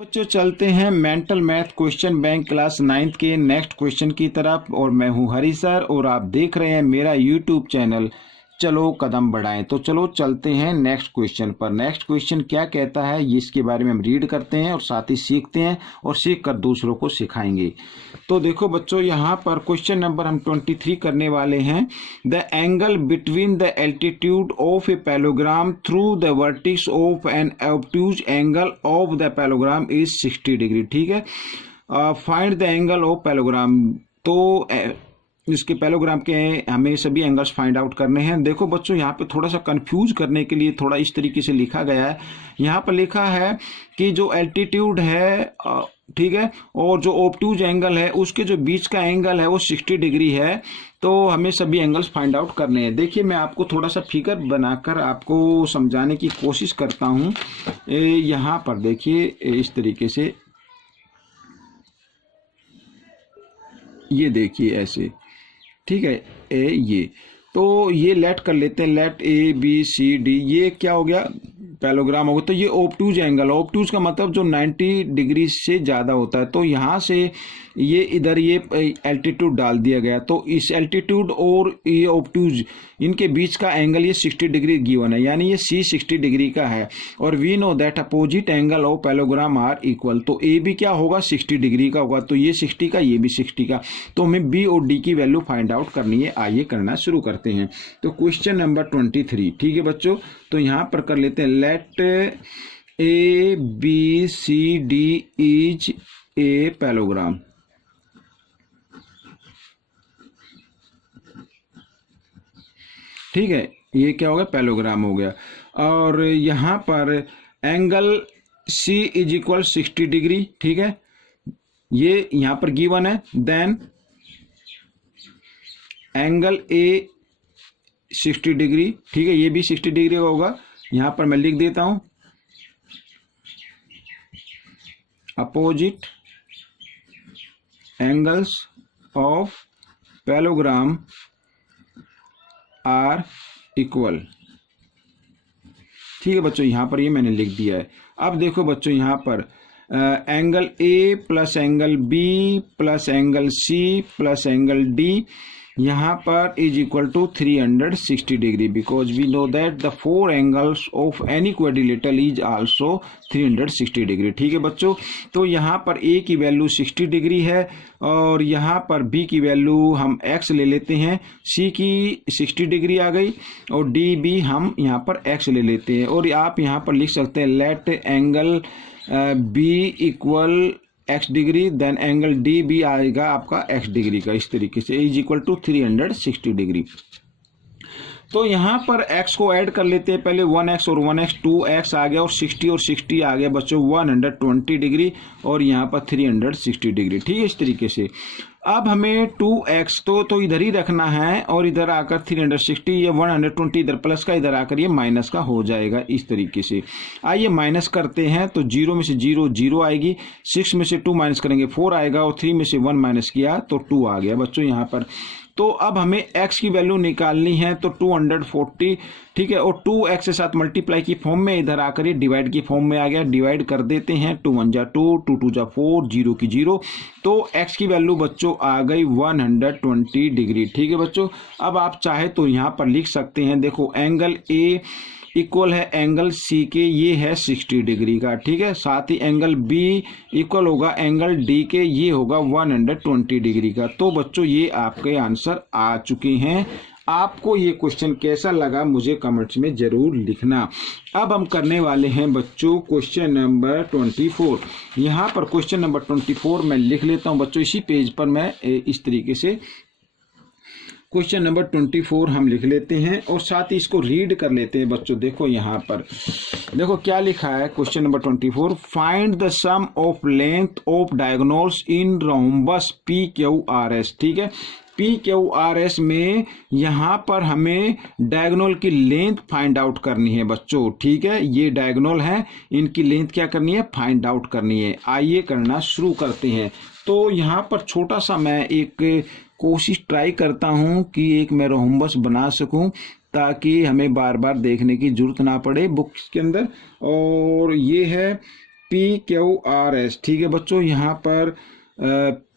बच्चों चलते हैं mental math question bank class 9th के नेक्स्ट क्वेश्चन की तरफ। और मैं हूं हरी सर और आप देख रहे हैं मेरा यूट्यूब चैनल चलो कदम बढ़ाएं। तो चलो चलते हैं नेक्स्ट क्वेश्चन पर। नेक्स्ट क्वेश्चन क्या कहता है ये इसके बारे में हम रीड करते हैं और साथ ही सीखते हैं और सीख कर दूसरों को सिखाएंगे। तो देखो बच्चों यहाँ पर क्वेश्चन नंबर हम 23 करने वाले हैं। The angle between the altitude of a parallelogram through the vertex of an obtuse angle of the parallelogram is 60 degree. ठीक है, find the angle of parallelogram. तो इसके पैलोग्राम के हमें सभी एंगल्स फाइंड आउट करने हैं। देखो बच्चों यहाँ पे थोड़ा सा कंफ्यूज करने के लिए थोड़ा इस तरीके से लिखा गया है। यहाँ पर लिखा है कि जो एल्टीट्यूड है ठीक है, और जो ऑब्ट्यूज एंगल है उसके जो बीच का एंगल है वो 60 डिग्री है। तो हमें सभी एंगल्स फाइंड आउट करने हैं। देखिए मैं आपको थोड़ा सा फिगर बनाकर आपको समझाने की कोशिश करता हूँ। यहाँ पर देखिए इस तरीके से, ये देखिए ऐसे, ठीक है। ये तो ये लेट कर लेते हैं, let A B C D, ये क्या हो गया पैलोग्राम होगा। तो ये ऑब्ट्यूज एंगल, ऑब्ट्यूज का मतलब जो 90 डिग्री से ज़्यादा होता है। तो यहाँ से ये इधर ये एल्टीट्यूड डाल दिया गया। तो इस एल्टीट्यूड और ये ऑब्ट्यूज इनके बीच का एंगल ये 60 डिग्री गिवन है, यानी ये सी 60 डिग्री का है। और we know that opposite angle of parallelogram are equal. तो ए भी क्या होगा 60 डिग्री का होगा। तो ये 60 का, ये भी 60 का। तो हमें बी और डी की वैल्यू फाइंड आउट करनी है। आइए करना शुरू करते हैं। तो क्वेश्चन नंबर 23, ठीक है बच्चों। तो यहाँ पर कर लेते हैं, let A B C D is a parallelogram. ठीक है, ये क्या हो गया पैलोग्राम हो गया। और यहाँ पर angle C is equal 60 degree. ठीक है, ये यहाँ पर गिवन है। देन एंगल A 60 डिग्री, ठीक है, ये भी 60 डिग्री का होगा। यहाँ पर मैं लिख देता हूँ, opposite angles of parallelogram are equal. ठीक है बच्चों, यहाँ पर ये मैंने लिख दिया है। अब देखो बच्चों यहाँ पर angle A plus angle B plus angle C plus angle D यहाँ पर is equal to 360 degree, because we know that the four angles of any quadrilateral is also 360 degree. ठीक है बच्चों, तो यहाँ पर ए की वैल्यू 60 डिग्री है और यहाँ पर बी की वैल्यू हम एक्स ले लेते हैं। सी की 60 डिग्री आ गई और डी भी हम यहाँ पर एक्स ले लेते हैं। और आप यहाँ पर लिख सकते हैं let angle B equal X degree, then angle D भी आएगा आपका एक्स डिग्री का। इस तरीके से इज इक्वल टू 360 डिग्री। तो यहाँ पर x को ऐड कर लेते हैं पहले, 1x और 1x 2x आ गया और 60 और 60 आ गया बच्चों 120 डिग्री और यहाँ पर 360 डिग्री। ठीक है, इस तरीके से। अब हमें 2x तो इधर ही रखना है और इधर आकर 360, ये 120 इधर प्लस का, इधर आकर ये माइनस का हो जाएगा इस तरीके से। आइए माइनस करते हैं। तो 0 में से 0 0 आएगी, 6 में से 2 माइनस करेंगे 4 आएगा और 3 में से 1 माइनस किया तो 2 आ गया बच्चों यहाँ पर। तो अब हमें x की वैल्यू निकालनी है तो 240, ठीक है, और 2x के साथ मल्टीप्लाई की फॉर्म में इधर आकर ये डिवाइड की फॉर्म में आ गया। डिवाइड कर देते हैं, 2 1 जा 2, 2 2 जा 4, 0 की 0। तो x की वैल्यू बच्चों आ गई 120 डिग्री। ठीक है बच्चों, अब आप चाहे तो यहाँ पर लिख सकते हैं, देखो एंगल A इक्वल है एंगल C के, ये है 60 डिग्री का। ठीक है, साथ ही एंगल B इक्वल होगा एंगल D के, ये होगा 120 डिग्री का। तो बच्चों ये आपके आंसर आ चुके हैं। आपको ये क्वेश्चन कैसा लगा मुझे कमेंट्स में जरूर लिखना। अब हम करने वाले हैं बच्चों क्वेश्चन नंबर 24। यहाँ पर क्वेश्चन नंबर 24 मैं लिख लेता हूँ बच्चों, इसी पेज पर मैं इस तरीके से क्वेश्चन नंबर 24 हम लिख लेते हैं और साथ ही इसको रीड कर लेते हैं बच्चों। देखो यहाँ पर देखो क्या लिखा है question number 24, find the sum of length of diagonals in rhombus P Q R S. ठीक है, पी क्यू आर एस में यहाँ पर हमें डायगोनल की लेंथ फाइंड आउट करनी है बच्चों। ठीक है, ये डायगोनल है, इनकी लेंथ क्या करनी है, फाइंड आउट करनी है। आइए करना शुरू करते हैं। तो यहाँ पर छोटा सा मैं एक कोशिश ट्राई करता हूँ कि एक मैं रोम्बस बना सकूँ ताकि हमें बार बार देखने की जरूरत ना पड़े बुक्स के अंदर। और ये है PQRS, ठीक है बच्चों, यहाँ पर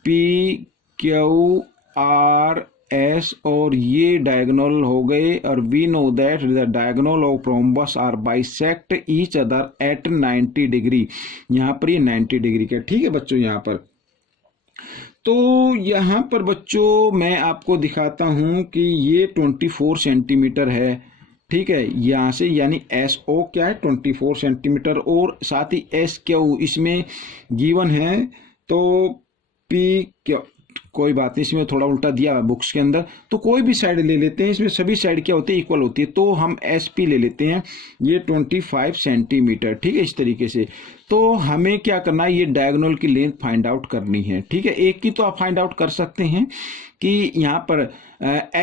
PQRS और ये डायगोनल हो गए, और we know that the diagonal of rhombus are bisect each other at 90 degree. यहाँ पर ये 90 डिग्री का, ठीक है बच्चों। यहाँ पर तो यहाँ पर बच्चों मैं आपको दिखाता हूँ कि ये 24 सेंटीमीटर है, ठीक है, यहाँ से, यानी SO क्या है 24 सेंटीमीटर, और साथ ही SQ इसमें गिवन है। तो PQ, कोई बात नहीं, इसमें थोड़ा उल्टा दिया बुक्स के अंदर, तो कोई भी साइड ले लेते हैं, इसमें सभी साइड क्या होती है, इक्वल होती है, तो हम SP ले लेते हैं, ये 25 सेंटीमीटर, ठीक है, इस तरीके से। तो हमें क्या करना है, ये डायगोनल की लेंथ फाइंड आउट करनी है, ठीक है। एक की तो आप फाइंड आउट कर सकते हैं कि यहाँ पर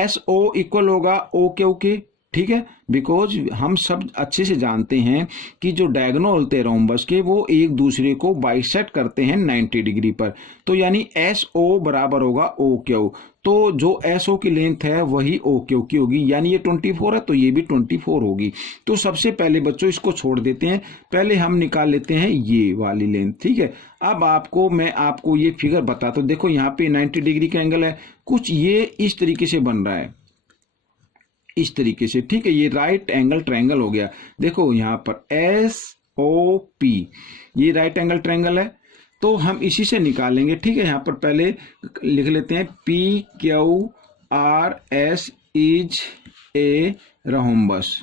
SO इक्वल होगा OQ के, ठीक है, बिकॉज हम सब अच्छे से जानते हैं कि जो डायगोनल होते हैं रोम्बस के, वो एक दूसरे को बाइसेक्ट करते हैं 90 डिग्री पर, तो यानी SO बराबर होगा OQ। तो जो SO की लेंथ है वही OQ की होगी, यानी ये 24 है तो ये भी 24 होगी। तो सबसे पहले बच्चों इसको छोड़ देते हैं, पहले हम निकाल लेते हैं ये वाली लेंथ, ठीक है। अब मैं आपको ये फिगर बताता हूं, देखो यहाँ पे 90 डिग्री का एंगल है, कुछ ये इस तरीके से बन रहा है, इस तरीके से, ठीक है, ये राइट एंगल ट्रायंगल हो गया। देखो यहाँ पर SOP, ये राइट एंगल ट्रायंगल है, तो हम इसी से निकालेंगे, ठीक है। यहाँ पर पहले लिख लेते हैं PQRS इज ए रोम्बस,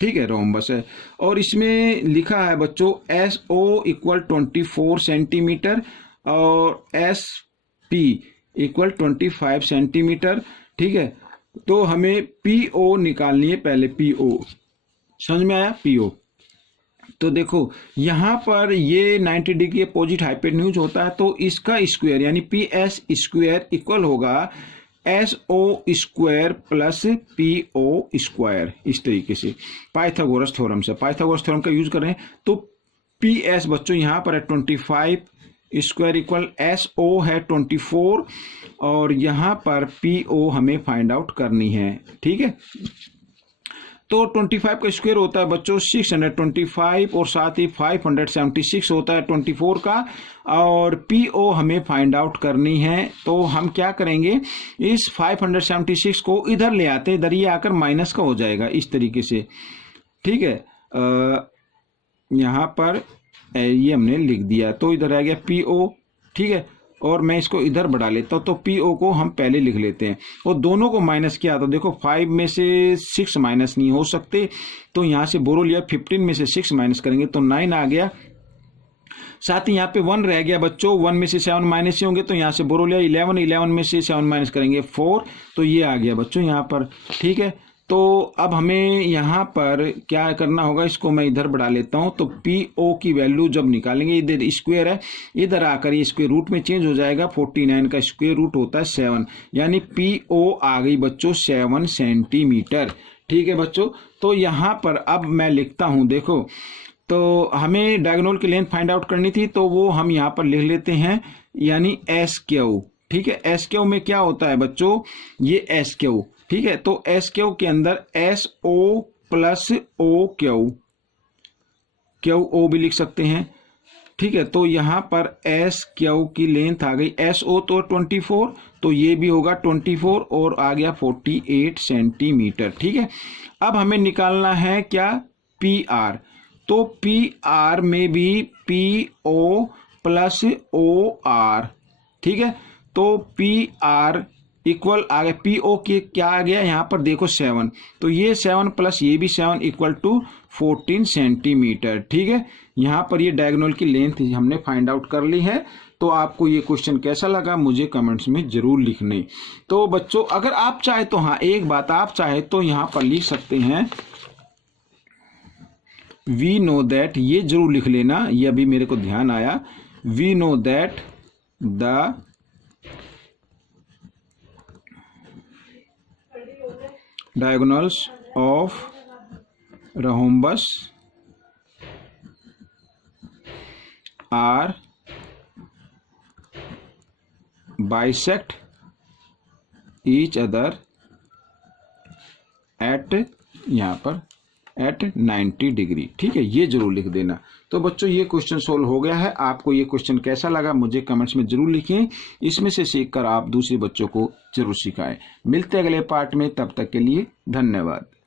ठीक है, रोम्बस है, और इसमें लिखा है बच्चों SO इक्वल 24 सेंटीमीटर और SP इक्वल 25 सेंटीमीटर, ठीक है। तो हमें PO निकालनी है, पहले PO, समझ में आया, PO। तो देखो यहाँ पर ये 90 डिग्री अपोजिट हाइपोटेन्यूज होता है, तो इसका स्क्वायर यानी PS स्क्वायर इक्वल होगा SO square plus PO square, इस तरीके से पाइथागोरस थ्योरम से, पाइथागोरस थ्योरम का यूज कर रहे हैं। तो PS बच्चों यहाँ पर है 25 स्क्वायर इक्वल SO है 24, और यहाँ पर PO हमें फाइंड आउट करनी है, ठीक है। तो 25 का स्क्वायर होता है बच्चों 625, और साथ ही 576 होता है 24 का, और PO हमें फाइंड आउट करनी है। तो हम क्या करेंगे, इस 576 को इधर ले आते हैं, इधर ये आकर माइनस का हो जाएगा, इस तरीके से, ठीक है। यहाँ पर ये हमने लिख दिया, तो इधर आ गया PO, ठीक है, और मैं इसको इधर बढ़ा लेता हूँ, तो PO को हम पहले लिख लेते हैं, और दोनों को माइनस किया, तो देखो 5 में से 6 माइनस नहीं हो सकते, तो यहाँ से बोरो लिया, 15 में से 6 माइनस करेंगे तो 9 आ गया, साथ ही यहाँ पे 1 रह गया बच्चों, 1 में से 7 माइनस होंगे, तो यहाँ से बोरो लिया 11 में से 7 माइनस करेंगे 4, तो ये आ गया बच्चों यहाँ पर, ठीक है। तो अब हमें यहाँ पर क्या करना होगा, इसको मैं इधर बढ़ा लेता हूँ, तो PO की वैल्यू जब निकालेंगे, इधर स्क्वायर है, इधर आकर ये स्क्वायर रूट में चेंज हो जाएगा, 49 का स्क्वायर रूट होता है 7, यानी PO आ गई बच्चों 7 सेंटीमीटर, ठीक है बच्चों। तो यहाँ पर अब मैं लिखता हूँ, देखो, तो हमें डायगोनल की लेंथ फाइंड आउट करनी थी, तो वो हम यहाँ पर लिख लेते हैं, यानी SQ, ठीक है। SQ में क्या होता है बच्चों, ये SQ, ठीक है। तो SQ के अंदर SO प्लस OQ, QO भी लिख सकते हैं, ठीक है। तो यहाँ पर SQ की लेंथ आ गई, SO तो 24, तो ये भी होगा 24, और आ गया 48 सेंटीमीटर, ठीक है। अब हमें निकालना है क्या, PR, तो PR में भी PO प्लस OR, ठीक है। तो PR इक्वल आ गया, PO के क्या आ गया यहाँ पर देखो 7, तो ये 7 प्लस ये भी 7 इक्वल टू 14 सेंटीमीटर, ठीक है। यहाँ पर ये डायगोनल की लेंथ हमने फाइंड आउट कर ली है। तो आपको ये क्वेश्चन कैसा लगा मुझे कमेंट्स में जरूर लिखने। तो बच्चों अगर आप चाहे तो, हाँ एक बात, आप चाहे तो यहाँ पर लिख सकते हैं वी नो दैट, ये जरूर लिख लेना, ये अभी मेरे को ध्यान आया, we know that the diagonals of rhombus are bisect each other at, यहाँ पर एट 90 डिग्री। ठीक है, ये जरूर लिख देना। तो बच्चों ये क्वेश्चन सोल्व हो गया है। आपको ये क्वेश्चन कैसा लगा मुझे कमेंट्स में जरूर लिखें। इसमें से सीखकर आप दूसरे बच्चों को जरूर सिखाएं। मिलते हैं अगले पार्ट में, तब तक के लिए धन्यवाद।